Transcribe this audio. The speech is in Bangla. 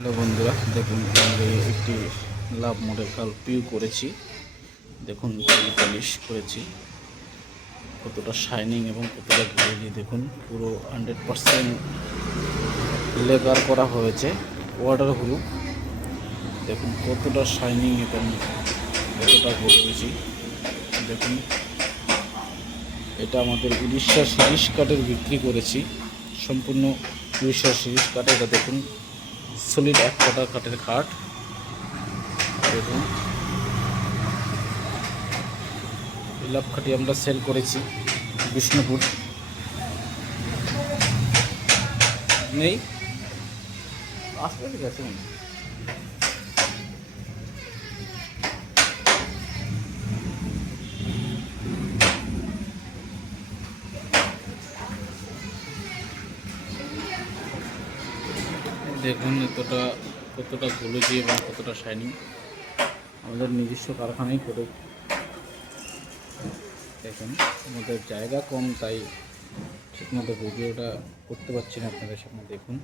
হ্যালো বন্ধুরা, দেখুন আমরা একটি লাভ মডেল কাল পিউ করেছি। দেখুন পলিশ করেছি, কতটা শাইনিং এবং কতটা গ্লেজি। দেখুন পুরো 100% লেকার করা হয়েছে, ওয়াটার প্রুফ। দেখুন কতটা শাইনিং এবং কতটা গ্লেজি। দেখুন এটা আমাদের উড়িষ্যা সিরিজ কাঠের বিক্রি করেছি, সম্পূর্ণ উড়িষ্যা সিরিজ কাঠ। এটা দেখুন সলিড 1 কাটা কাঠের কাঠ। দেখুন এই লাভ কাঠি আমরা সেল করেছি বিষ্ণুপুর। নেই আসলে ঠিক আছে। দেখুন কতটা গ্লোজি এবং কতটা শাইনিং। আমাদের নিজস্ব কারখানায় করে। দেখুন আমাদের জায়গা কম, তাই ঠিকমতো ভিডিওটা করতে পারছি না আপনাদের সামনে। দেখুন